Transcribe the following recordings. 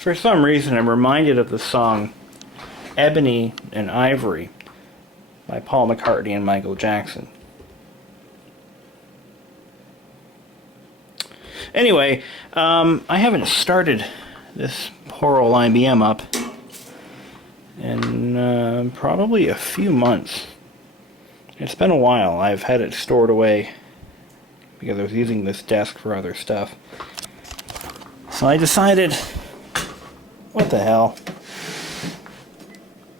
For some reason, I'm reminded of the song Ebony and Ivory by Paul McCartney and Michael Jackson. Anyway, I haven't started this poor old IBM up in probably a few months. It's been a while. I've had it stored away because I was using this desk for other stuff. So I decided, what the hell?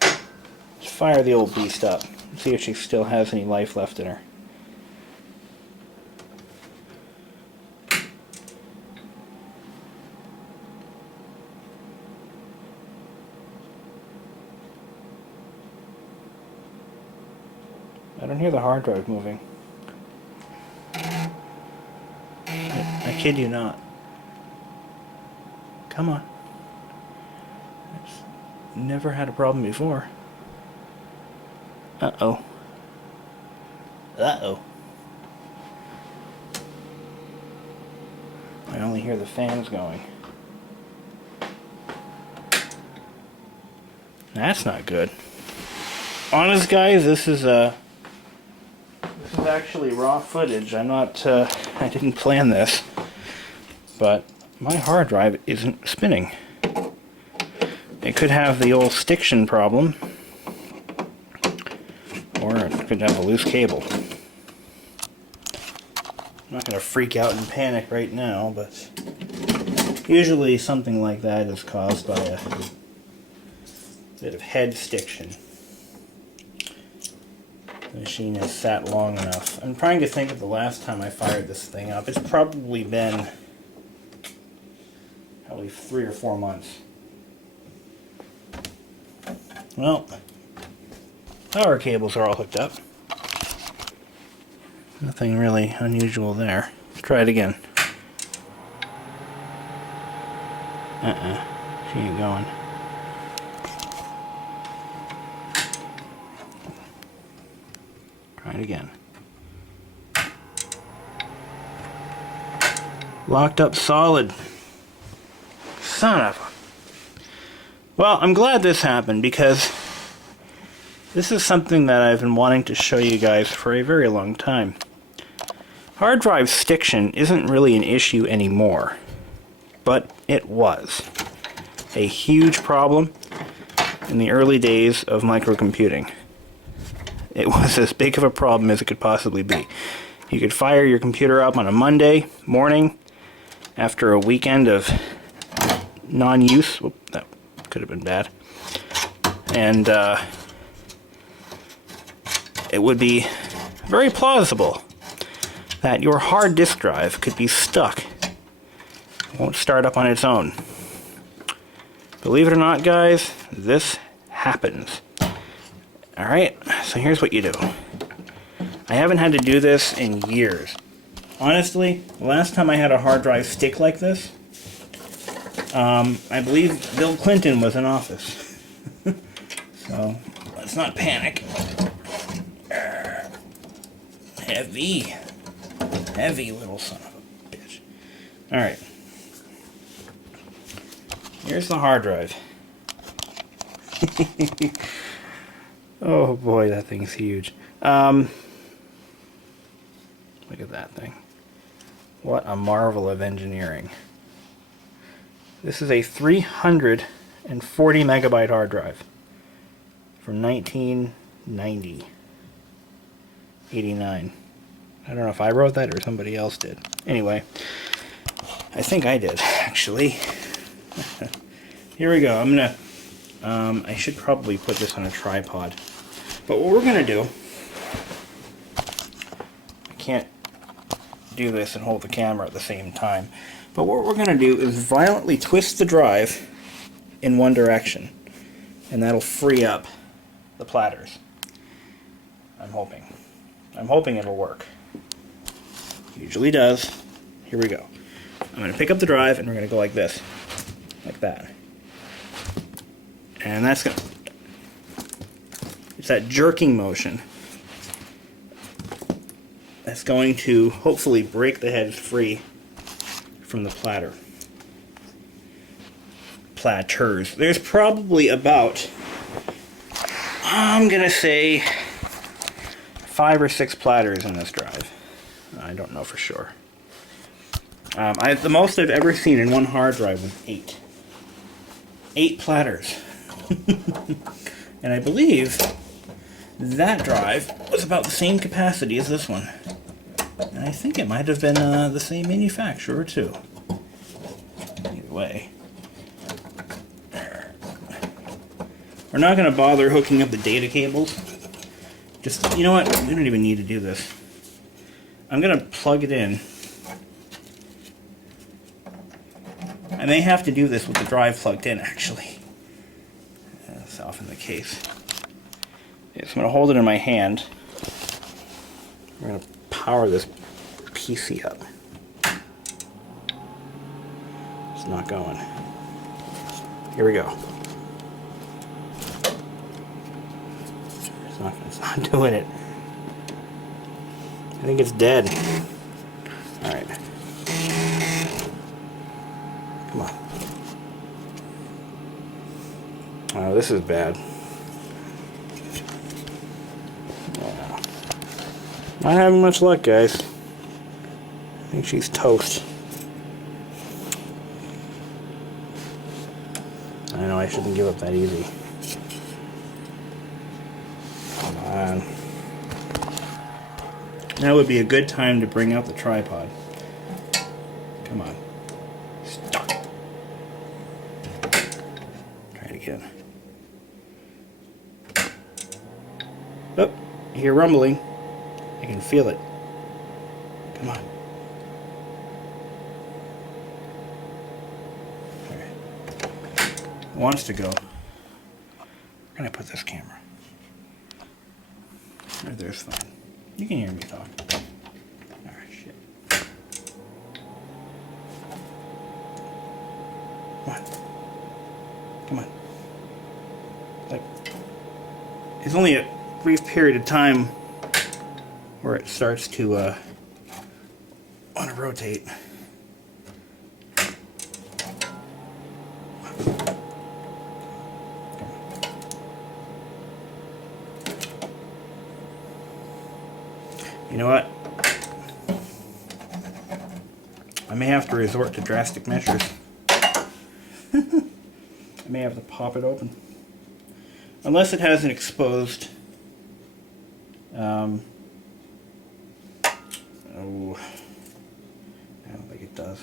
Let's fire the old beast up and see if she still has any life left in her. I don't hear the hard drive moving. I kid you not. Come on. I've never had a problem before. Uh-oh. Uh-oh. I only hear the fans going. That's not good. Honest guys, this is actually raw footage. I didn't plan this, but my hard drive isn't spinning. It could have the old stiction problem, or it could have a loose cable. I'm not going to freak out and panic right now, but usually something like that is caused by a bit of head stiction. The machine has sat long enough. I'm trying to think of the last time I fired this thing up. It's probably been 3 or 4 months. Well, power cables are all hooked up. Nothing really unusual there. Let's try it again. She ain't going. Try it again. Locked up solid. Son of a... Well, I'm glad this happened because this is something that I've been wanting to show you guys for a very long time. Hard drive stiction isn't really an issue anymore, but it was a huge problem in the early days of microcomputing. It was as big of a problem as it could possibly be. You could fire your computer up on a Monday morning after a weekend of non-use. Whoop, that could have been bad. And it would be very plausible that your hard disk drive could be stuck. It won't start up on its own. Believe it or not, guys, this happens. Alright, so here's what you do. I haven't had to do this in years. Honestly, the last time I had a hard drive stick like this, I believe Bill Clinton was in office. So, let's not panic. Heavy. Heavy little son of a bitch. Alright. Here's the hard drive. Oh boy, that thing's huge. Look at that thing. What a marvel of engineering. This is a 340 megabyte hard drive from 1990. 89. I don't know if I wrote that or somebody else did. Anyway, I think I did, actually. Here we go. I'm gonna I should probably put this on a tripod. But what we're gonna do, I can't do this and hold the camera at the same time, but what we're gonna do is violently twist the drive in one direction, and that'll free up the platters. I'm hoping it'll work. Usually does. Here we go. I'm gonna pick up the drive and we're gonna go like this. Like that. And that's gonna... It's that jerking motion that's going to hopefully break the heads free from the platter. platters. There's probably about, I'm gonna say, 5 or 6 platters in this drive. I don't know for sure. The most I've ever seen in one hard drive was 8. 8 platters. And I believe that drive was about the same capacity as this one. And I think it might have been the same manufacturer too. Either way. We're not going to bother hooking up the data cables. Just, you know what? We don't even need to do this. I'm going to plug it in. I may have to do this with the drive plugged in, actually. That's often the case. Okay, so I'm going to hold it in my hand. We're going to power this PC up. It's not going. Here we go. It's not doing it. I think it's dead. Alright. Come on. Oh, this is bad. Yeah. Not having much luck, guys. I think she's toast. I know I shouldn't give up that easy. Come on. Now would be a good time to bring out the tripod. Come on. Stop. Try it again. Oh, I hear rumbling. I can feel it. Come on. Alright. It wants to go. Where can I put this camera? Right there's fine. You can hear me talk. Alright, shit. Come on. Come on. Like, it's only a brief period of time where it starts to want to rotate. You know what? I may have to resort to drastic measures. I may have to pop it open. Unless it has an exposed... oh, I don't think it does.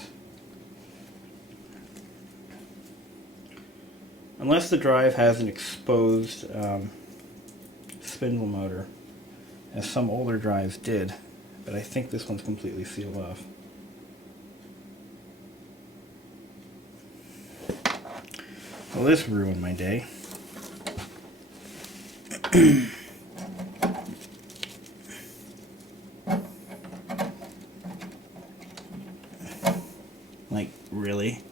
Unless the drive has an exposed spindle motor, as some older drives did, but I think this one's completely sealed off. Well, this ruined my day. Like, really?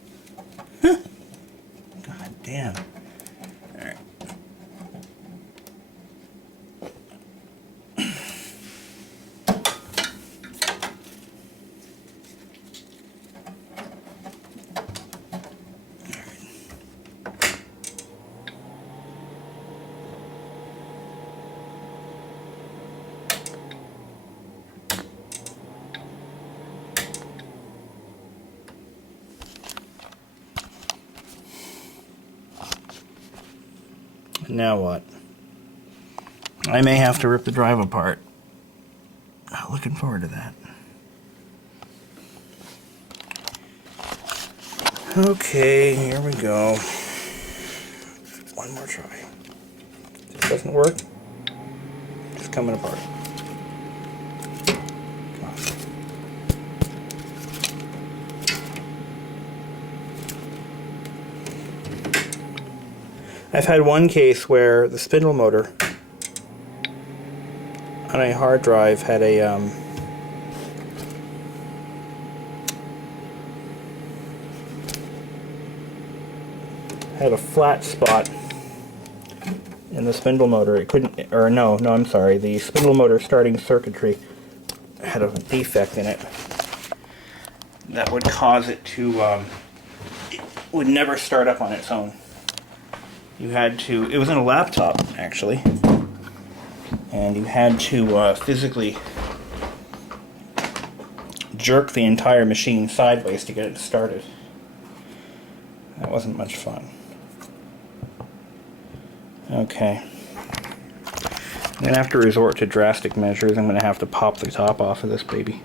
God damn. Alright. Now what? I may have to rip the drive apart. Looking forward to that. Okay, here we go. One more try. If this doesn't work, it's coming apart. Come on. I've had one case where the spindle motor on a hard drive had a flat spot in the spindle motor. It couldn't, or no, I'm sorry, the spindle motor starting circuitry had a defect in it that would cause it to would never start up on its own. You had to, it was in a laptop actually, and you had to physically jerk the entire machine sideways to get it started. That wasn't much fun. Okay. I'm going to have to resort to drastic measures. I'm going to have to pop the top off of this baby.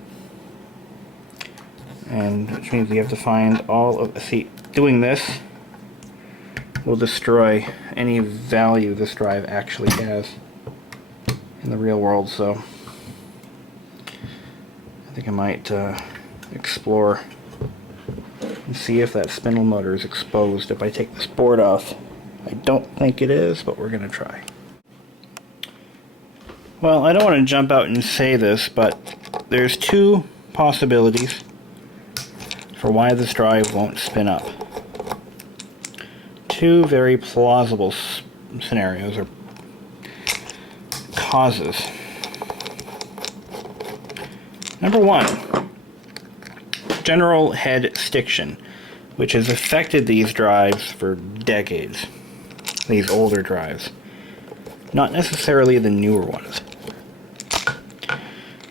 And which means you have to find all of... See, doing this will destroy any value this drive actually has in the real world, so I think I might explore and see if that spindle motor is exposed if I take this board off. I don't think it is, but we're going to try. Well, I don't want to jump out and say this, but there's two possibilities for why this drive won't spin up. Two very plausible scenarios or causes. Number one, general head stiction, which has affected these drives for decades. These older drives. Not necessarily the newer ones.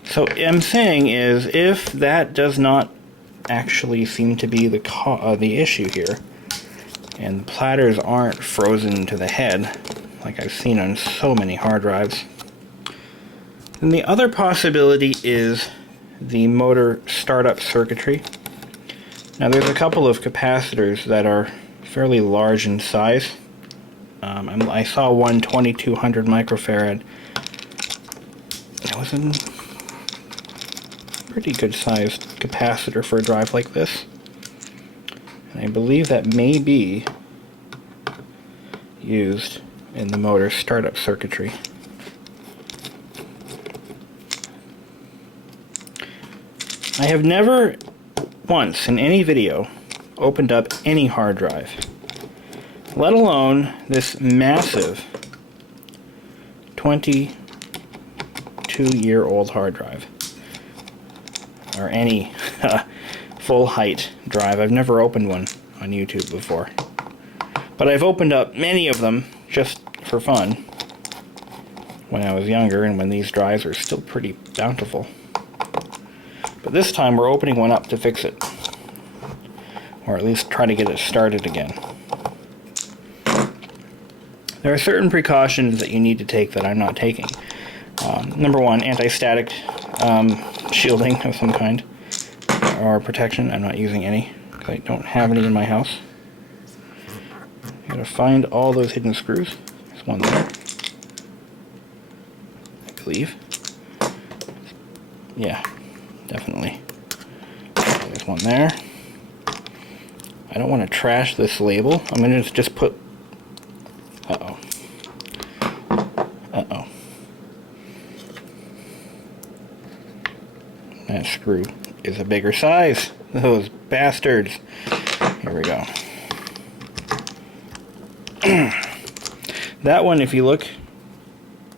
So what I'm saying is, if that does not actually seem to be the issue here, and the platters aren't frozen to the head, like I've seen on so many hard drives, then the other possibility is the motor startup circuitry. Now there's a couple of capacitors that are fairly large in size. I saw one 2200 microfarad. It was a pretty good sized capacitor for a drive like this. And I believe that may be used in the motor startup circuitry. I have never once in any video opened up any hard drive, let alone this massive 22-year-old hard drive, or any full height drive. I've never opened one on YouTube before, but I've opened up many of them just for fun when I was younger and when these drives are still pretty bountiful. But this time we're opening one up to fix it, or at least try to get it started again. There are certain precautions that you need to take that I'm not taking. Number one, anti-static shielding of some kind, or protection. I'm not using any, because I don't have any in my house. You gotta find all those hidden screws. There's one there, I believe. Yeah, definitely. There's one there. I don't want to trash this label. I'm going to just put... Uh-oh. Uh-oh. That screw is a bigger size. Those bastards. Here we go. That one, if you look,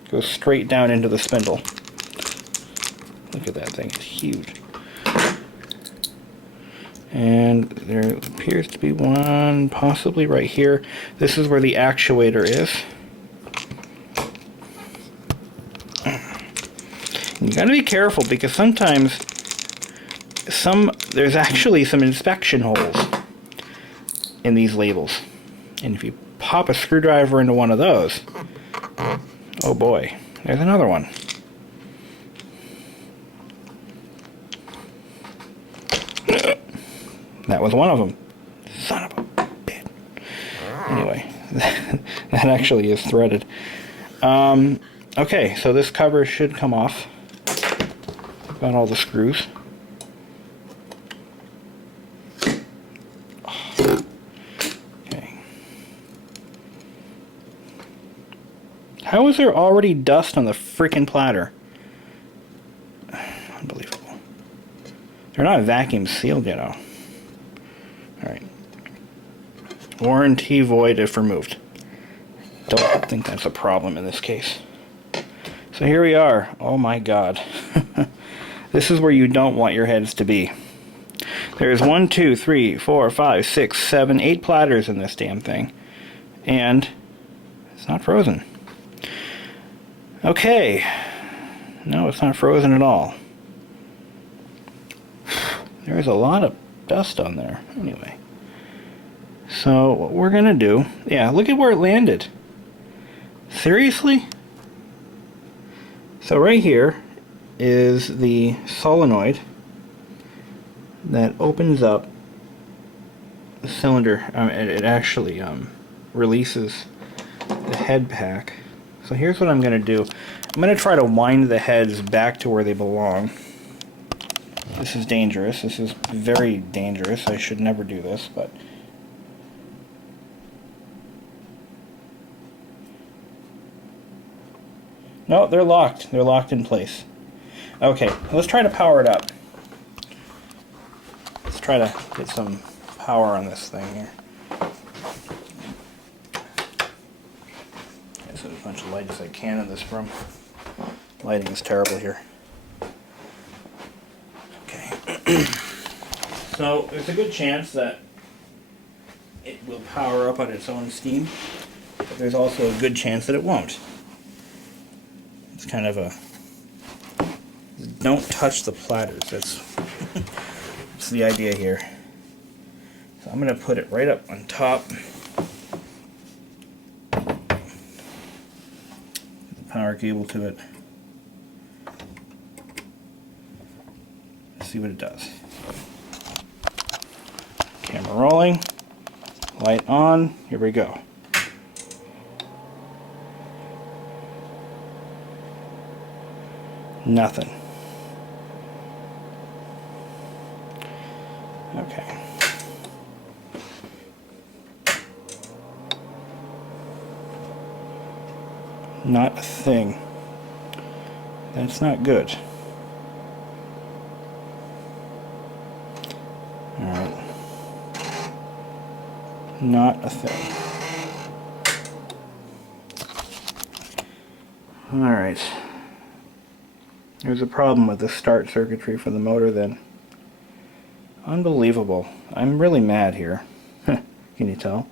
goes straight down into the spindle. Look at that thing. It's huge. And there appears to be one possibly right here. This is where the actuator is. And you gotta be careful, because sometimes there's actually some inspection holes in these labels. And if you pop a screwdriver into one of those, oh boy, there's another one. That was one of them. Son of a bitch. Anyway, that actually is threaded. Okay, so this cover should come off. I've got all the screws. Okay. How is there already dust on the frickin' platter? Unbelievable. They're not vacuum sealed, you know. Alright. Warranty void if removed. Don't think that's a problem in this case. So here we are. Oh my god. This is where you don't want your heads to be. There's 1, 2, 3, 4, 5, 6, 7, 8 platters in this damn thing. And it's not frozen. Okay. No, it's not frozen at all. There's a lot of dust on there. Anyway. So, what we're going to do... Yeah, look at where it landed. Seriously? So right here is the solenoid that opens up the cylinder. It actually releases the head pack. So here's what I'm going to do. I'm going to try to wind the heads back to where they belong. This is dangerous. This is very dangerous. I should never do this, but... No, they're locked. They're locked in place. Okay, let's try to power it up. Let's try to get some power on this thing here. Get as much light as I can in this room. Lighting is terrible here. Okay. So, there's a good chance that it will power up on its own steam, but there's also a good chance that it won't. It's kind of a... Don't touch the platters. That's the idea here. So I'm going to put it right up on top. The power cable to it. Let's see what it does. Camera rolling. Light on. Here we go. Nothing. Okay. Not a thing. That's not good. Alright. Not a thing. Alright. There's a problem with the start circuitry for the motor then. Unbelievable. I'm really mad here. Can you tell?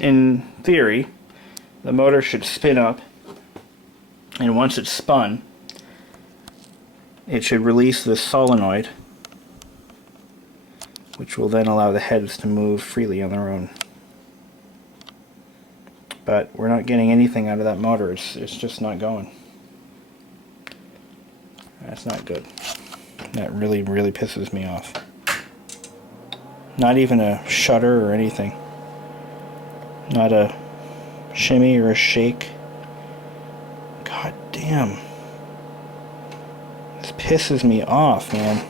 In theory, the motor should spin up, and once it's spun, it should release this solenoid, which will then allow the heads to move freely on their own. But we're not getting anything out of that motor. It's just not going. That's not good. That really, really pisses me off. Not even a shudder or anything. Not a shimmy or a shake. God damn. This pisses me off, man.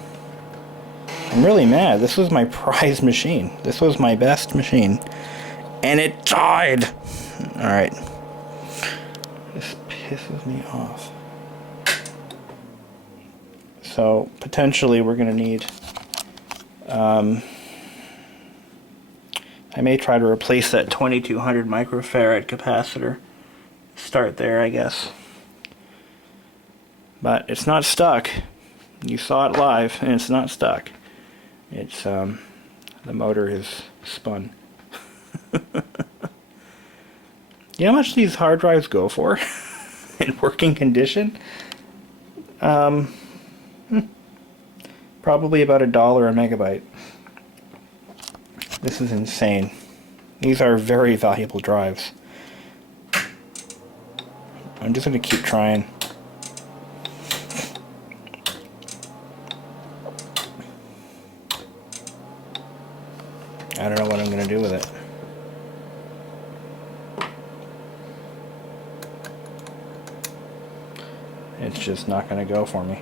I'm really mad. This was my prize machine. This was my best machine. And it died! Alright. This pisses me off. So, potentially we're going to need... I may try to replace that 2200 microfarad capacitor. Start there, I guess. But it's not stuck. You saw it live, and it's not stuck. It's, the motor is spun. You know how much these hard drives go for in working condition? Probably about $1 a megabyte. This is insane. These are very valuable drives. I'm just going to keep trying. I don't know what I'm going to do with it. It's just not going to go for me.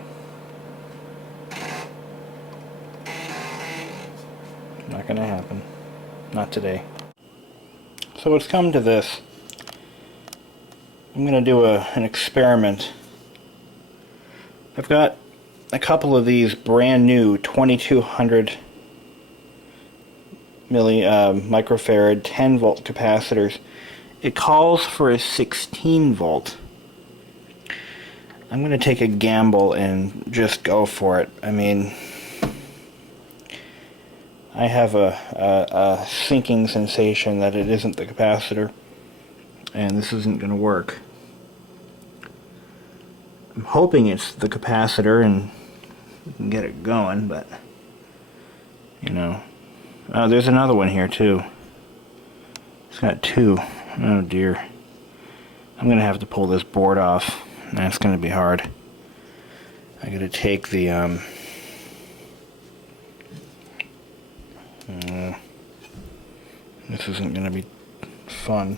Not going to happen. Not today. So it's come to this. I'm going to do an experiment. I've got a couple of these brand new 2200 microfarad 10 volt capacitors. It calls for a 16 volt. I'm going to take a gamble and just go for it. I mean, I have a sinking sensation that it isn't the capacitor, and this isn't going to work. I'm hoping it's the capacitor and we can get it going, but, you know. Oh, there's another one here, too. It's got two. Oh, dear. I'm going to have to pull this board off. That's going to be hard. I got to take the, this isn't going to be fun.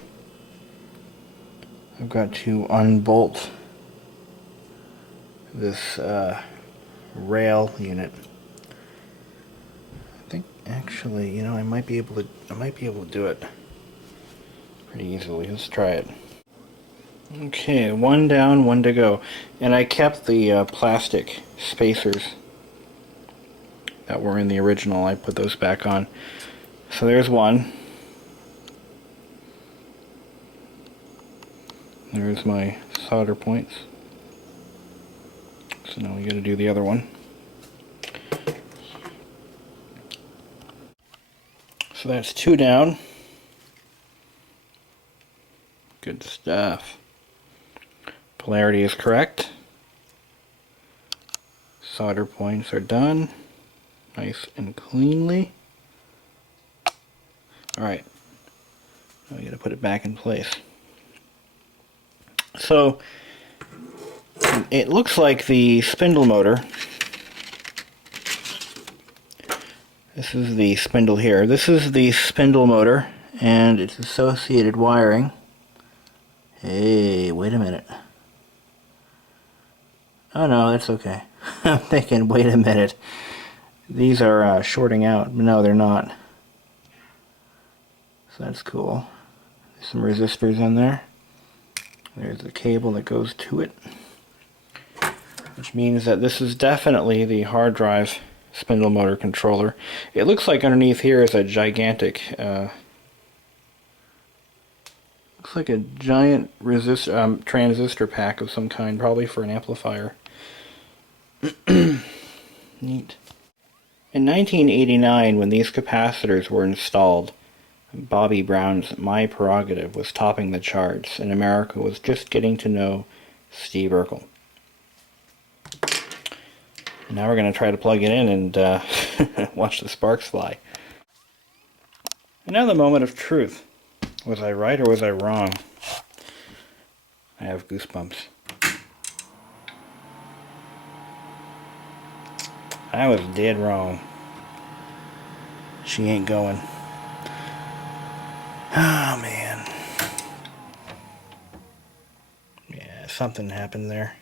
I've got to unbolt this rail unit. I think actually, you know, I might be able to do it pretty easily. Let's try it. Okay, one down, one to go. And I kept the plastic spacers that were in the original. I put those back on. So there's one. There's my solder points. So now we got to do the other one. So that's two down. Good stuff. Polarity is correct. Solder points are done. Nice and cleanly. Alright. Now we got to put it back in place. So it looks like the spindle motor. This is the spindle here. This is the spindle motor and its associated wiring. Hey, wait a minute. Oh no, that's okay. I'm thinking, wait a minute. These are shorting out. No, they're not. So that's cool. There's some resistors in there. There's the cable that goes to it. Which means that this is definitely the hard drive spindle motor controller. It looks like underneath here is a gigantic, looks like a giant transistor pack of some kind, probably for an amplifier. Neat. In 1989, when these capacitors were installed, Bobby Brown's My Prerogative was topping the charts, and America was just getting to know Steve Urkel. Now we're going to try to plug it in and watch the sparks fly. And now the moment of truth. Was I right or was I wrong? I have goosebumps. I was dead wrong. She ain't going. Oh man. Yeah, something happened there.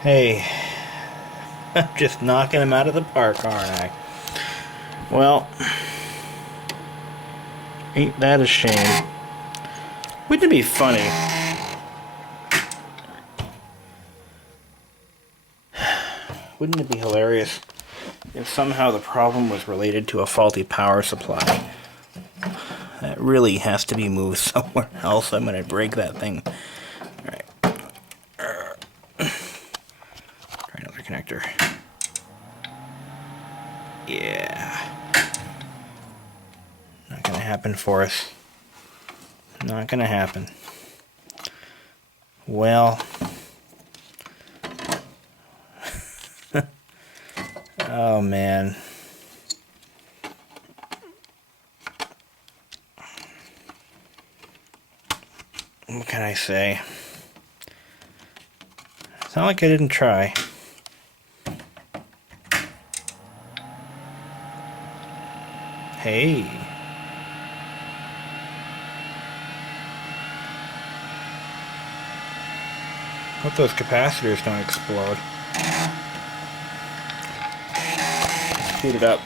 Hey, I'm just knocking him out of the park, aren't I? Well, ain't that a shame? Wouldn't it be funny? Wouldn't it be hilarious if somehow the problem was related to a faulty power supply? That really has to be moved somewhere else. I'm going to break that thing. Alright. Try another connector. Yeah. Not going to happen for us. Not going to happen. Well. Oh man. What can I say? It's not like I didn't try. Hey. Hope those capacitors don't explode. Heat it up.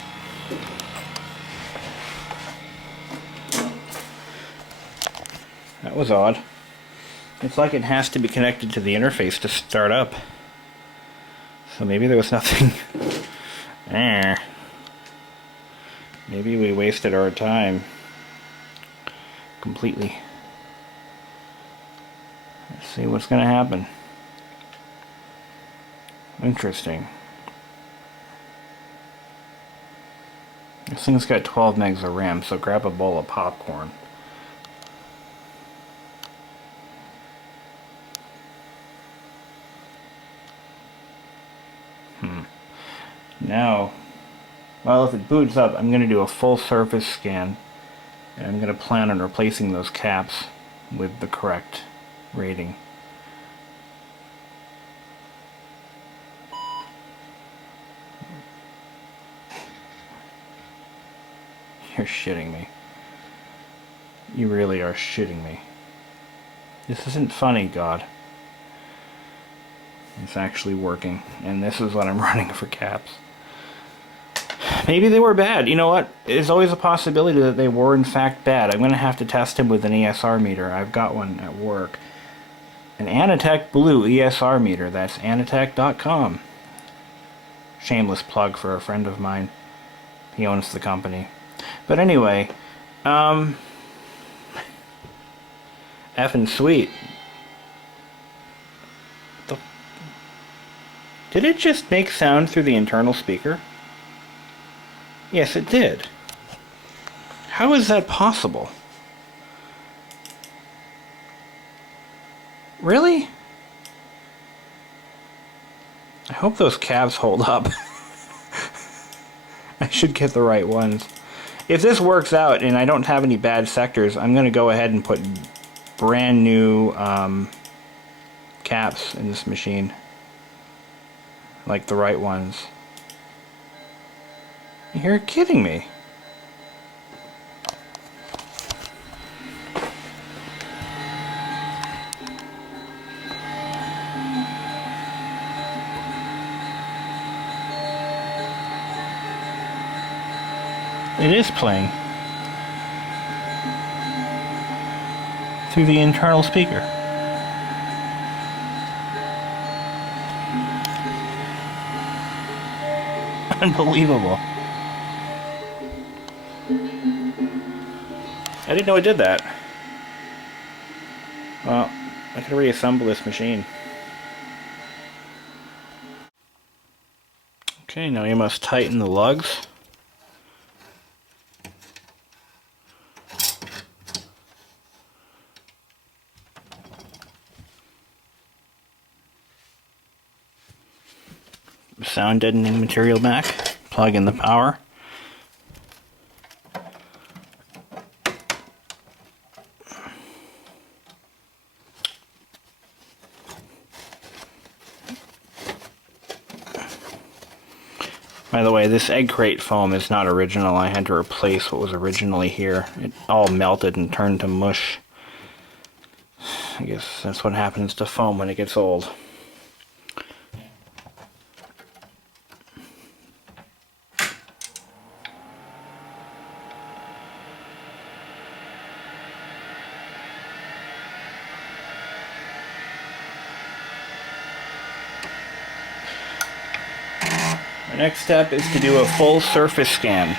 That was odd. It's like it has to be connected to the interface to start up. So maybe there was nothing. Maybe we wasted our time completely. Let's see what's going to happen. Interesting. This thing's got 12 megs of RAM, so grab a bowl of popcorn. Now, well, if it boots up, I'm going to do a full surface scan, and I'm going to plan on replacing those caps with the correct rating. You're shitting me. You really are shitting me. This isn't funny, God. It's actually working, and this is what I'm running for caps. Maybe they were bad. You know what? There's always a possibility that they were in fact bad. I'm going to have to test him with an ESR meter. I've got one at work. An Anatech Blue ESR meter. That's anatech.com. Shameless plug for a friend of mine. He owns the company. But anyway, effing sweet. Did it just make sound through the internal speaker? Yes, it did. How is that possible? Really? I hope those cabs hold up. I should get the right ones. If this works out and I don't have any bad sectors, I'm going to go ahead and put brand new caps in this machine. Like the right ones. You're kidding me. It is playing through the internal speaker. Unbelievable. I didn't know it did that. Well, I could reassemble this machine. Okay, now you must tighten the lugs. Sound deadening material back. Plug in the power. By the way, this egg crate foam is not original. I had to replace what was originally here. It all melted and turned to mush. I guess that's what happens to foam when it gets old. The next step is to do a full surface scan.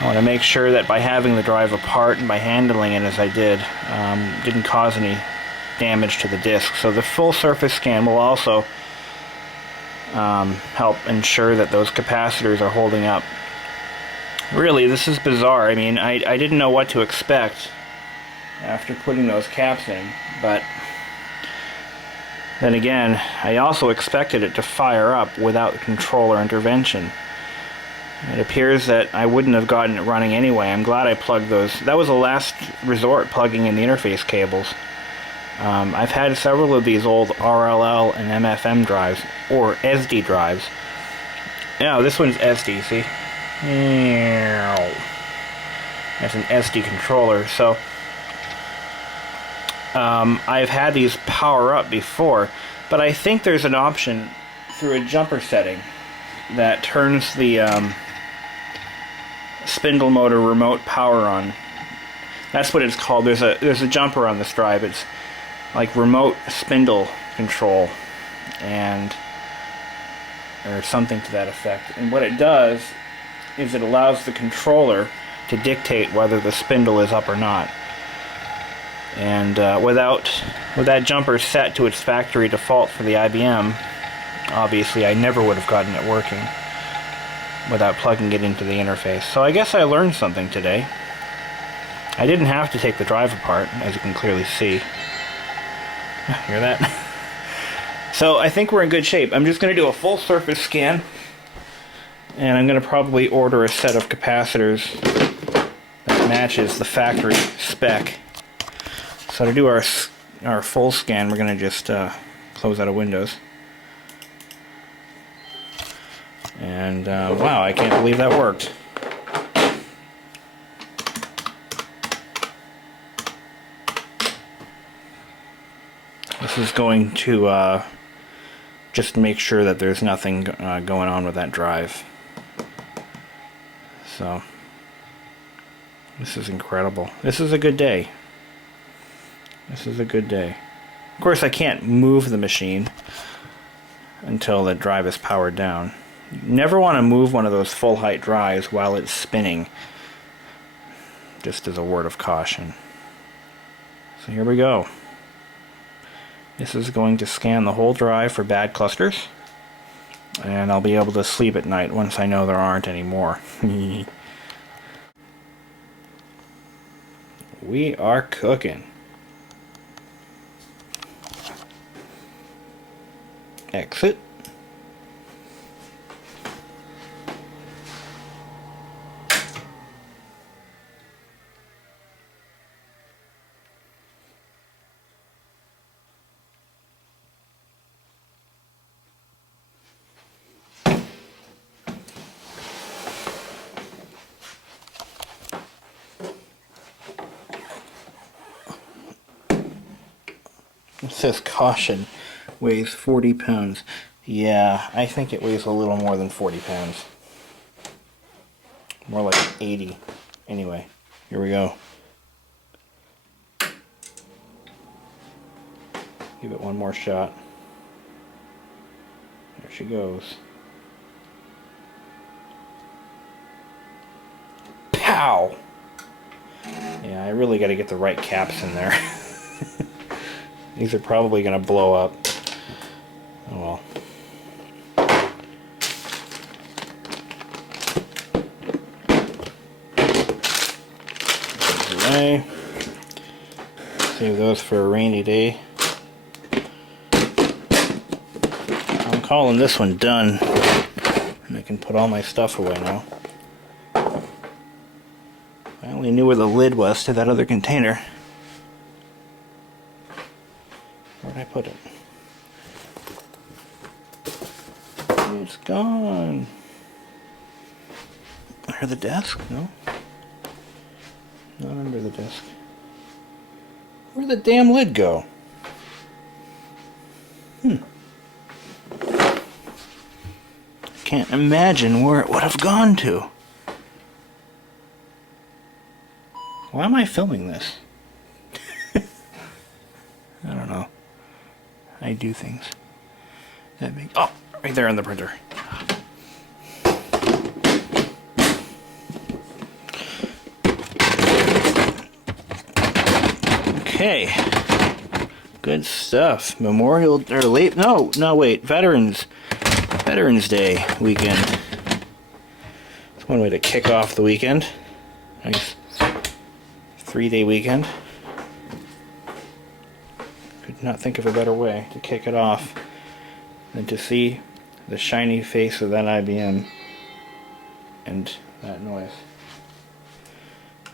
I want to make sure that by having the drive apart and by handling it as I did, didn't cause any damage to the disc. So the full surface scan will also help ensure that those capacitors are holding up. Really, this is bizarre. I mean, I didn't know what to expect after putting those caps in, but then again, I also expected it to fire up without controller intervention. It appears that I wouldn't have gotten it running anyway. I'm glad I plugged those. That was a last resort, plugging in the interface cables. I've had several of these old RLL and MFM drives, or SD drives. Yeah, this one's SD, see? That's an SD controller, so I've had these power up before, but I think there's an option through a jumper setting that turns the spindle motor remote power on. That's what it's called. There's a jumper on this drive. It's like remote spindle control, or something to that effect. And what it does is it allows the controller to dictate whether the spindle is up or not. And with that jumper set to its factory default for the IBM, obviously I never would have gotten it working without plugging it into the interface. So I guess I learned something today. I didn't have to take the drive apart, as you can clearly see. Hear that? So I think we're in good shape. I'm just going to do a full surface scan, and I'm going to probably order a set of capacitors that matches the factory spec. So to do our full scan, we're going to just close out of Windows. And wow, I can't believe that worked. This is going to just make sure that there's nothing going on with that drive. So this is incredible. This is a good day. This is a good day. Of course, I can't move the machine until the drive is powered down. You never want to move one of those full height drives while it's spinning, just as a word of caution. So here we go. This is going to scan the whole drive for bad clusters, and I'll be able to sleep at night once I know there aren't any more. We are cooking. Exit. It says caution, weighs 40 pounds. Yeah, I think it weighs a little more than 40 pounds. More like 80. Anyway, here we go. Give it one more shot. There she goes. Pow! Yeah, I really got to get the right caps in there. These are probably going to blow up. Oh well. Away. Save those for a rainy day. I'm calling this one done. And I can put all my stuff away now. I only knew where the lid was to that other container. Where'd I put it? It's gone. Under the desk? No. Not under the desk. Where'd the damn lid go? Can't imagine where it would have gone to. Why am I filming this? I don't know. I do things that make... Oh! Right there on the printer. Okay. Good stuff. Memorial... or late... No, wait. Veterans Day weekend. It's one way to kick off the weekend. Nice 3-day weekend. Could not think of a better way to kick it off than to see the shiny face of that IBM and that noise.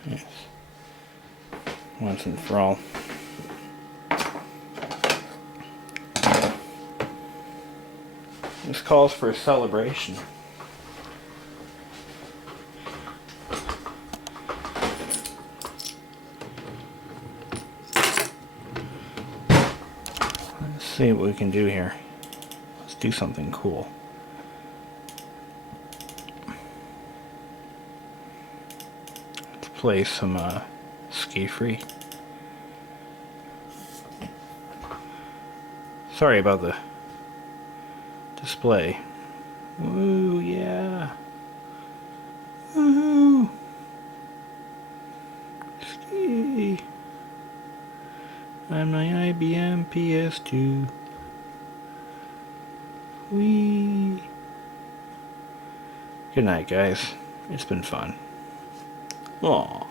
Yes. Once and for all. This calls for a celebration. Let's see what we can do here. Let's do something cool. Let's play some Ski Free. Sorry about the display. Woo, yeah. Woohoo. Ski. on my IBM PS2. Whee! Good night, guys. It's been fun. Aw.